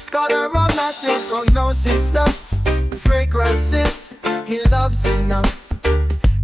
Scott Aromatico knows his stuff. Fragrances he loves enough.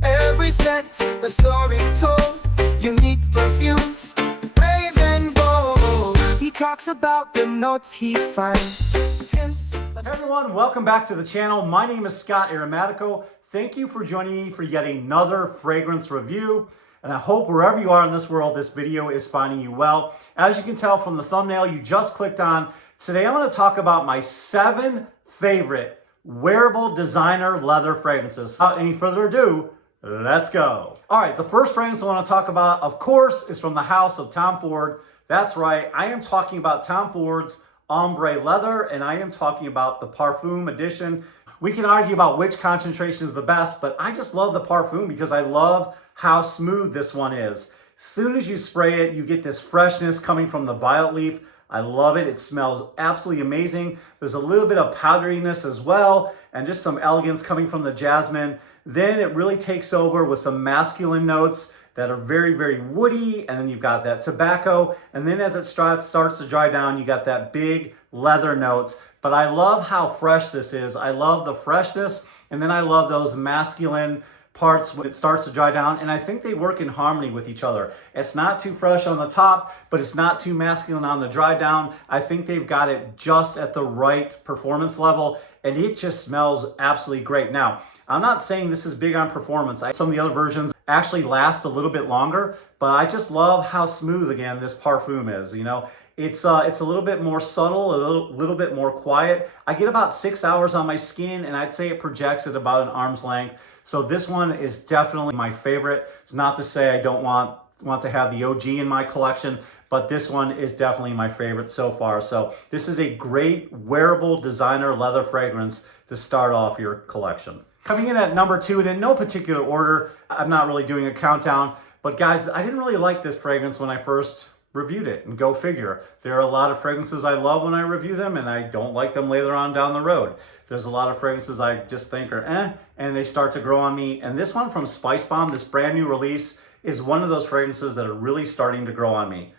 Every scent a story told. Unique perfumes, brave and bold. He talks about the notes he finds. Hints. Hey everyone, welcome back to the channel. My name is Scott Aromatico. Thank you for joining me for yet another fragrance review. And I hope wherever you are in this world, this video is finding you well. As you can tell from the thumbnail you just clicked on, today I'm going to talk about my 7 favorite wearable designer leather fragrances. Without any further ado, let's go. All right, the first fragrance I want to talk about, of course, is from the house of Tom Ford. That's right, I am talking about Tom Ford's Ombre Leather, and I am talking about the Perfume edition. We can argue about which concentration is the best, but I just love the Perfume because I love how smooth this one is. As soon as you spray it, you get this freshness coming from the violet leaf. I love it. It smells absolutely amazing. There's a little bit of powderiness as well, and just some elegance coming from the jasmine. Then it really takes over with some masculine notes that are very, very woody, and then you've got that tobacco, and then as it starts to dry down, you got that big leather notes. But I love how fresh this is. I love the freshness, and then I love those masculine parts when it starts to dry down, and I think they work in harmony with each other. It's not too fresh on the top, but it's not too masculine on the dry down. I think they've got it just at the right performance level, and it just smells absolutely great. Now, I'm not saying this is big on performance. Some of the other versions actually last a little bit longer, but I just love how smooth, again, this Perfume is. You know, it's a little bit more subtle, a little bit more quiet. I get about 6 hours on my skin, and I'd say it projects at about an arm's length. So this one is definitely my favorite. It's not to say I don't want to have the OG in my collection, but this one is definitely my favorite so far. So this is a great wearable designer leather fragrance to start off your collection. Coming in at number 2, and in no particular order, I'm not really doing a countdown, but guys, I didn't really like this fragrance when I first reviewed it, and go figure. There are a lot of fragrances I love when I review them, and I don't like them later on down the road. There's a lot of fragrances I just think are and they start to grow on me. And this one from Spice Bomb, this brand new release, is one of those fragrances that are really starting to grow on me.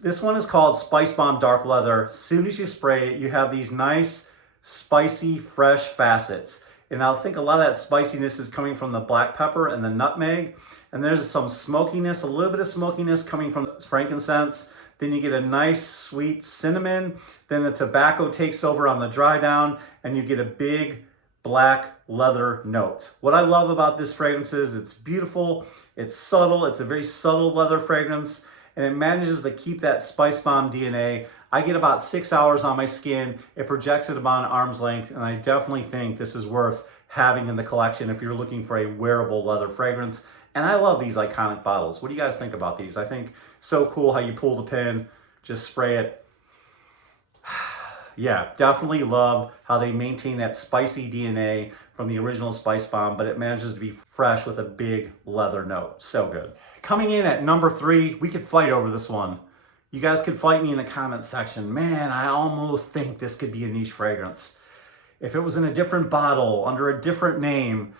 This one is called Spice Bomb Dark Leather. As soon as you spray it, you have these nice, spicy, fresh facets. And I think a lot of that spiciness is coming from the black pepper and the nutmeg. And there's some smokiness, a little bit of smokiness coming from frankincense. Then you get a nice sweet cinnamon. Then the tobacco takes over on the dry down, and you get a big black leather note. What I love about this fragrance is it's beautiful, it's subtle, it's a very subtle leather fragrance, and it manages to keep that Spice Bomb DNA. I get about 6 hours on my skin. It projects at about an arm's length, and I definitely think this is worth having in the collection if you're looking for a wearable leather fragrance. And I love these iconic bottles. What do you guys think about these? I think so cool how you pull the pin, just spray it. Yeah, definitely love how they maintain that spicy DNA from the original Spice Bomb, but it manages to be fresh with a big leather note. So good. Coming in at number 3, we could fight over this one. You guys could fight me in the comment section. Man, I almost think this could be a niche fragrance. If it was in a different bottle, under a different name.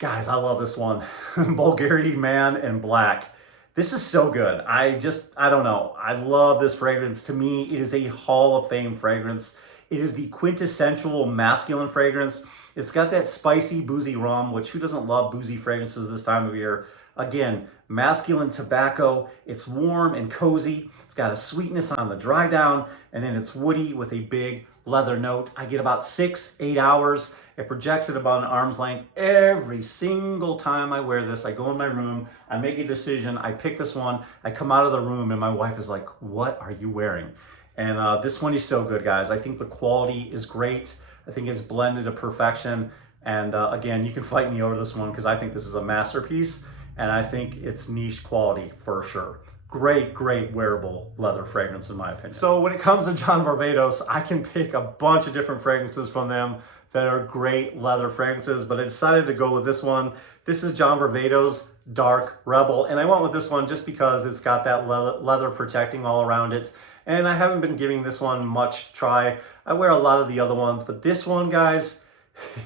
Guys, I love this one. Bulgar Man in black. This is so good. I don't know. I love this fragrance. To me, it is a Hall of Fame fragrance. It is the quintessential masculine fragrance. It's got that spicy, boozy rum, which who doesn't love boozy fragrances this time of year? Again, masculine tobacco. It's warm and cozy. It's got a sweetness on the dry down, and then it's woody with a big leather note. I get about 6-8 hours. It projects at about an arm's length. Every single time I wear this, I go in my room, I make a decision, I pick this one, I come out of the room, and my wife is like, what are you wearing? And this one is so good, guys. I think the quality is great. I think it's blended to perfection. And again, you can fight me over this one because I think this is a masterpiece, and I think it's niche quality for sure. Great, great wearable leather fragrance in my opinion. So when it comes to John Barbados, I can pick a bunch of different fragrances from them that are great leather fragrances, but I decided to go with this one. This is John Barbados Dark Rebel, and I went with this one just because it's got that leather protecting all around it, and I haven't been giving this one much try. I wear a lot of the other ones, but this one, guys,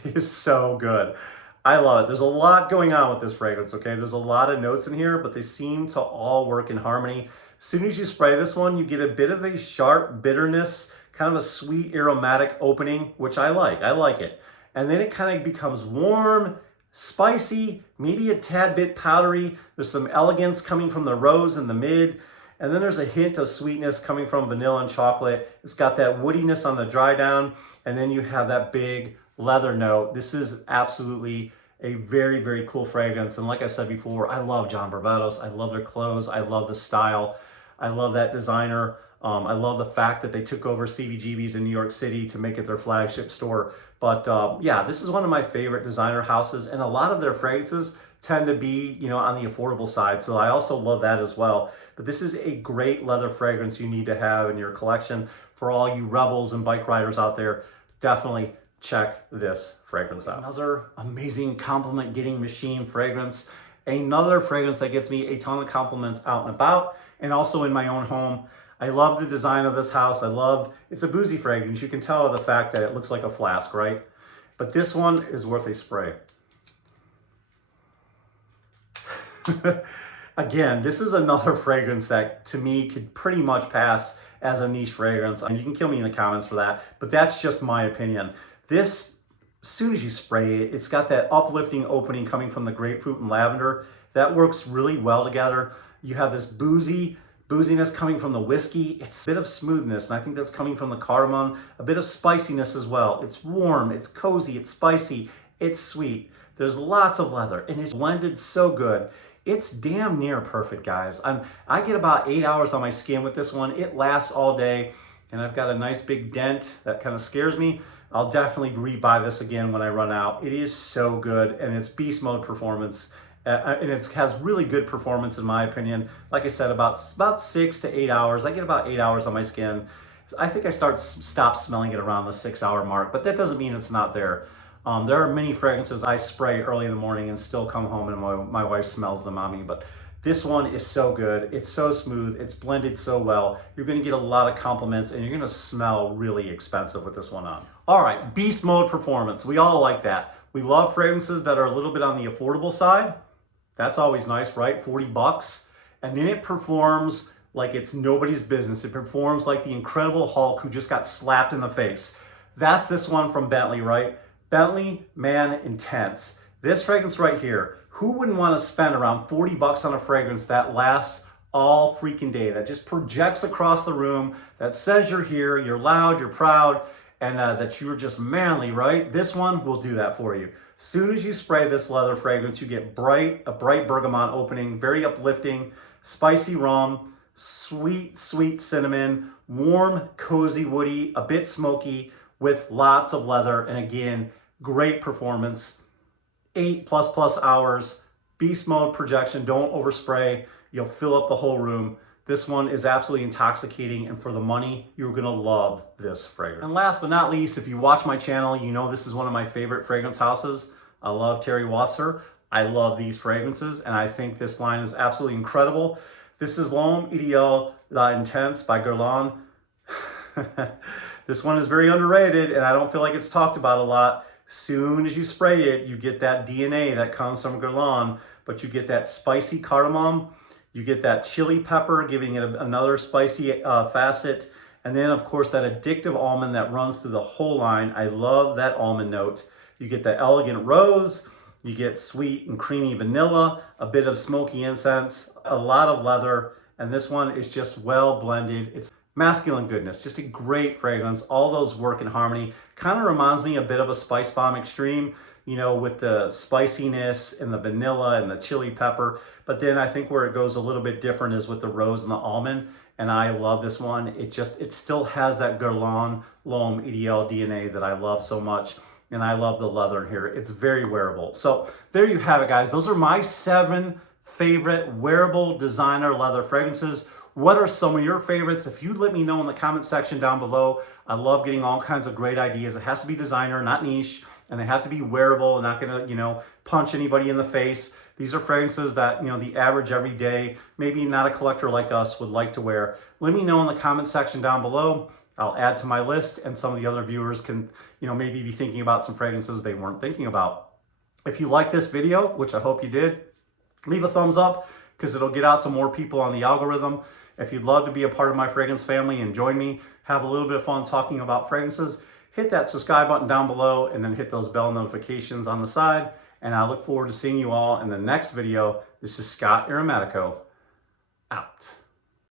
is so good. I love it. There's a lot going on with this fragrance, okay? There's a lot of notes in here, but they seem to all work in harmony. As soon as you spray this one, you get a bit of a sharp bitterness kind of a sweet aromatic opening, which I like. I like it. And then it kind of becomes warm, spicy, maybe a tad bit powdery. There's some elegance coming from the rose in the mid. And then there's a hint of sweetness coming from vanilla and chocolate. It's got that woodiness on the dry down. And then you have that big leather note. This is absolutely a very, very cool fragrance. And like I said before, I love John Barbados. I love their clothes. I love the style. I love that designer. I love the fact that they took over CBGB's in New York City to make it their flagship store. But yeah, this is one of my favorite designer houses, and a lot of their fragrances tend to be, you know, on the affordable side. So I also love that as well. But this is a great leather fragrance you need to have in your collection. For all you rebels and bike riders out there, definitely check this fragrance out. Another amazing compliment getting machine fragrance. Another fragrance that gets me a ton of compliments out and about, and also in my own home. I love the design of this house. It's a boozy fragrance. You can tell the fact that it looks like a flask, right? But this one is worth a spray. Again, this is another fragrance that to me could pretty much pass as a niche fragrance. And you can kill me in the comments for that, but that's just my opinion. This, as soon as you spray it, it's got that uplifting opening coming from the grapefruit and lavender. That works really well together. You have this booziness coming from the whiskey. It's a bit of smoothness, and I think that's coming from the cardamom. A bit of spiciness as well. It's warm, it's cozy, it's spicy, it's sweet. There's lots of leather, and it's blended so good. It's damn near perfect, guys. I get about 8 hours on my skin with this one. It lasts all day, and I've got a nice big dent that kind of scares me. I'll definitely rebuy this again when I run out. It is so good, and it's beast mode performance. And it has really good performance in my opinion. Like I said, about 6 to 8 hours. I get about 8 hours on my skin. I think I stop smelling it around the 6 hour mark, but that doesn't mean it's not there. There are many fragrances I spray early in the morning and still come home and my wife smells them on me, but this one is so good. It's so smooth. It's blended so well. You're gonna get a lot of compliments and you're gonna smell really expensive with this one on. All right, beast mode performance. We all like that. We love fragrances that are a little bit on the affordable side. That's always nice, right? 40 bucks. And then it performs like it's nobody's business. It performs like the Incredible Hulk who just got slapped in the face. That's this one from Bentley, right? Bentley Man Intense. This fragrance right here, who wouldn't want to spend around 40 bucks on a fragrance that lasts all freaking day, that just projects across the room, that says you're here, you're loud, you're proud, and that you're just manly, right? This one will do that for you. Soon as you spray this leather fragrance, you get a bright bergamot opening, very uplifting, spicy rum, sweet, sweet cinnamon, warm, cozy, woody, a bit smoky with lots of leather. And again, great performance, 8+ hours, beast mode projection, don't overspray. You'll fill up the whole room. This one is absolutely intoxicating, and for the money, you're gonna love this fragrance. And last but not least, if you watch my channel, you know this is one of my favorite fragrance houses. I love Terry Wasser. I love these fragrances, and I think this line is absolutely incredible. This is L'Homme Ideal La Intense by Guerlain. This one is very underrated, and I don't feel like it's talked about a lot. Soon as you spray it, you get that DNA that comes from Guerlain, but you get that spicy cardamom. You get that chili pepper, giving it another spicy facet. And then, of course, that addictive almond that runs through the whole line. I love that almond note. You get the elegant rose. You get sweet and creamy vanilla, a bit of smoky incense, a lot of leather. And this one is just well blended. It's masculine goodness, just a great fragrance. All those work in harmony. Kind of reminds me a bit of a Spice Bomb Extreme, you know, with the spiciness and the vanilla and the chili pepper. But then I think where it goes a little bit different is with the rose and the almond. And I love this one. It still has that Guerlain L'Homme Ideal DNA that I love so much. And I love the leather in here. It's very wearable. So there you have it, guys. Those are my 7 favorite wearable designer leather fragrances. What are some of your favorites? If you'd let me know in the comment section down below. I love getting all kinds of great ideas. It has to be designer, not niche. And they have to be wearable, not gonna, you know, punch anybody in the face. These are fragrances that, you know, the average everyday, maybe not a collector like us, would like to wear. Let me know in the comment section down below. I'll add to my list, and some of the other viewers can, you know, maybe be thinking about some fragrances they weren't thinking about. If you like this video, which I hope you did, leave a thumbs up because it'll get out to more people on the algorithm. If you'd love to be a part of my fragrance family and join me, have a little bit of fun talking about fragrances, hit that subscribe button down below and then hit those bell notifications on the side. And I look forward to seeing you all in the next video. This is Scott Aromatico, out.